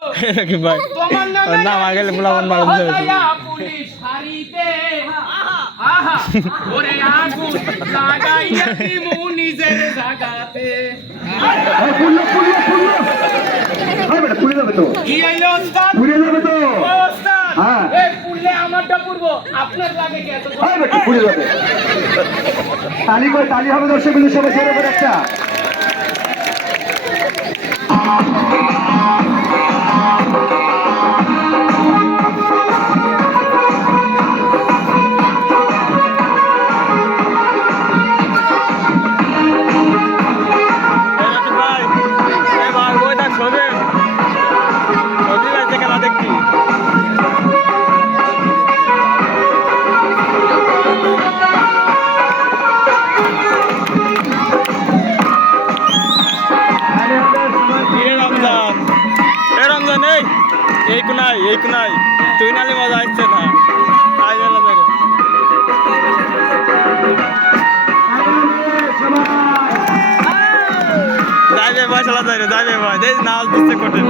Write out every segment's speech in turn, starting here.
কি ভাই না আগেলে বুলাবন মালুম যাবে পুলিশ হারিতে আহা ওরে আগুন লাগাইয়া দিমু নিজের জায়গাতে পুল্লো পুল্লো পুল্লো হয় বেটা পুড়ে যাবে তো কি আইলো ওস্তাদ পুড়ে যাবে তো ওস্তাদ হ্যাঁ এই পুল্লে আমারটা পুরবো আপনার লাগে কি এত হয় বেটা পুড়ে যাবে তালি কই তালি হবে দর্শক বিন্দু সবাই ছেড়ে করে একটা এই কোনাই তুই নালে মজা আসছে না আই গেল মেরে যাইবে ভাই চলা যাইবে ভাই দেখ নাচ দিচ্ছে কোটে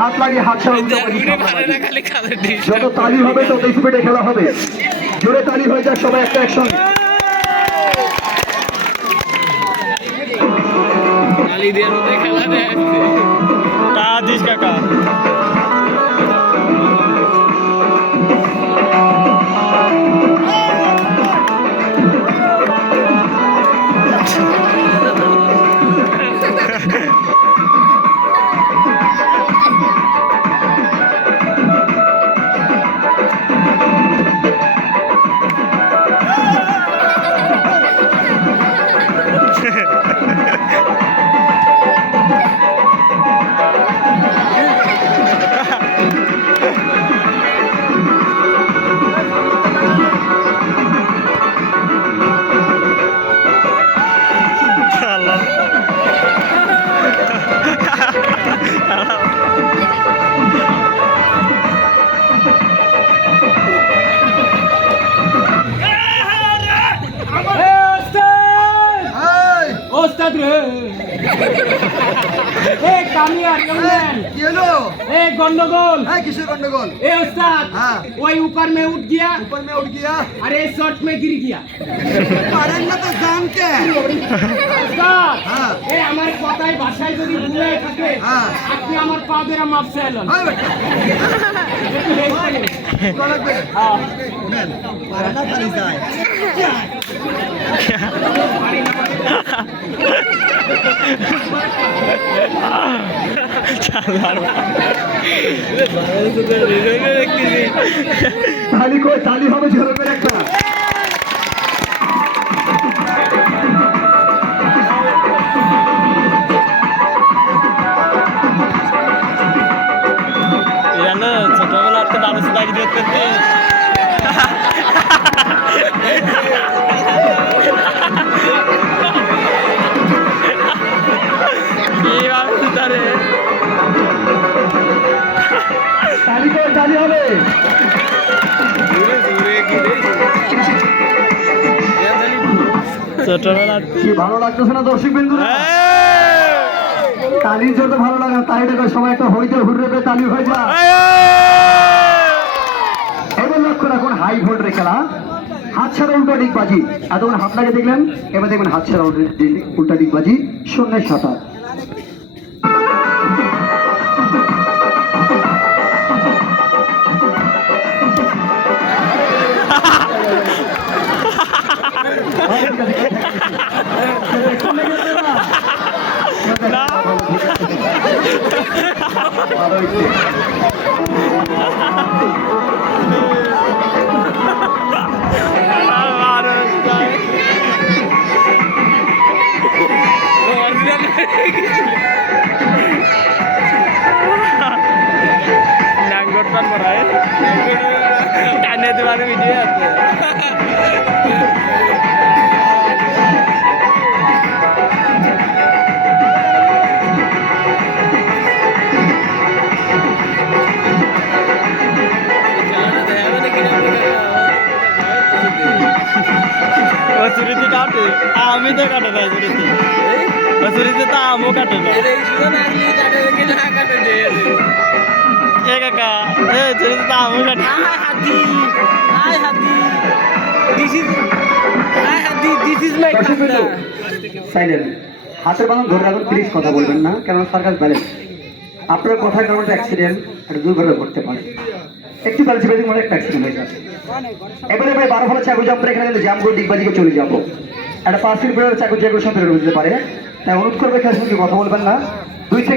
হাত লাগিয়ে হাত যত তালি হবে তত স্পিডে খেলা হবে জোরে তালি হয়ে যাক সবাই একটা একসঙ্গে কাকা ওস্তাদ রে এই কামিয়ার কেমন কি হলো এই গন্ডগোল হ্যাঁ কিসের গন্ডগোল ए उस्ताद हाँ वही ऊपर में उठ गया उठ गया अरे शॉर्ट में गिर गया पारें ना तो जान के उस्ताद हाँ ए हमारे কথায় ভাষায় যদি ভুলে থাকে हाँ আপনি আমার পা ধরে মাপ চাইলেন हां बेटा तो लगবে हां নেন পারে না পানি যায় তালি কই তালি হবে ঝরে মেরে একটা ছোটবেলা একটা দাদু দাঁড়িয়ে দেখতে তালি কই তালি হবে ছোটবেলা কি ভালো লাগতেছে না দর্শক বিন্দু তালির যত ভালো লাগে তালিটা সবাই একটা হইতে হুররে তালি হয়ে যা এবার লক্ষ্য রাখুন হাই ভোল্টের খেলা হাত ছাড়া উল্টা ডিগবাজি এতক্ষণ হাত লাগে দেখলেন এবার দেখবেন হাত ছাড়া উল্টা ডিগবাজি 0-7 ভালো নাঙ্গট পান মারায় টানে দেওয়ার ভিডিও আছে চুরিতে কাটে আমি তো কাটে না চুরিতে তো আমও কাটে না এ কাকা এ চুরিতে তো আমও কাটে সাইলেন্ট হাতের বাঁধন ধরে রাখুন প্লিজ কথা বলবেন না কেন সার্কাস ব্যালেন্স আপনার কথার কারণে অ্যাক্সিডেন্ট একটা দুর্ঘটনা ঘটতে পারে একটু ব্যালেন্স বেশি মনে একটা অ্যাক্সিডেন্ট হয়ে যাবে এবারে 12 ফলে চাকু জাম্পার এখানে কিন্তু জাম করে ডিগবাজিকে চলে যাবো একটা 5 ফিট চাকু জায়গার সাথে যেতে পারে তাই অনুরোধ করবে খেলার সঙ্গে কথা বলবেন না 2 থেকে